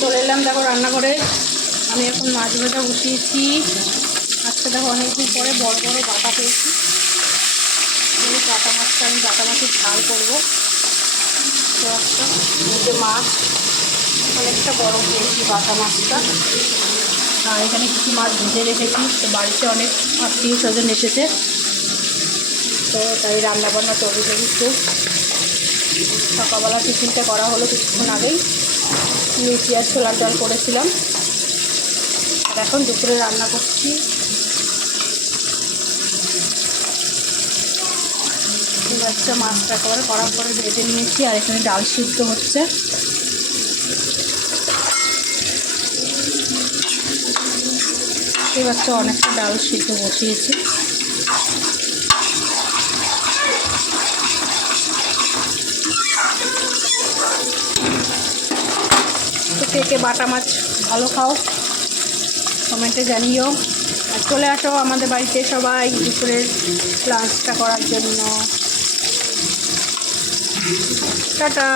চলে এলাম দেখো রান্নাঘরে। আমি এখন মাছ ভাজা বসিয়েছি। আজকে দেখো অনেকদিন পরে বড় বড় বাটা পেয়েছি। এই বাটা মাছটা আমি বাটা মাছের ঝাল করবো। তো একটা যে মাছ অনেকটা বড় পেয়েছি বাটা মাছটা। আর এখানে কিছু মাছ ভেজে রেখেছি। তো বাড়িতে অনেক আত্মীয় স্বজন এসেছে, তো তাই রান্নাবান্না তৈরি একটু সকালবেলা টিফিনটা করা হলো কিছুক্ষণ আগেই। লুচি আর ছোলার ডাল করেছিলাম, আর এখন দুপুরে রান্না করছি। বাচ্চা মাছটা একেবারে কড়া করে ভেজে নিয়েছি, আর এখানে ডাল সিদ্ধ হচ্ছে। এই বাচ্চা অনেকটা ডাল সিদ্ধ বসিয়েছি। তো কে বাটা মাছ ভালো খাও কমেন্টে জানিও। আর চলে আসো আমাদের বাড়িতে সবাই দুপুরের লাঞ্চটা করার জন্য। টাটা।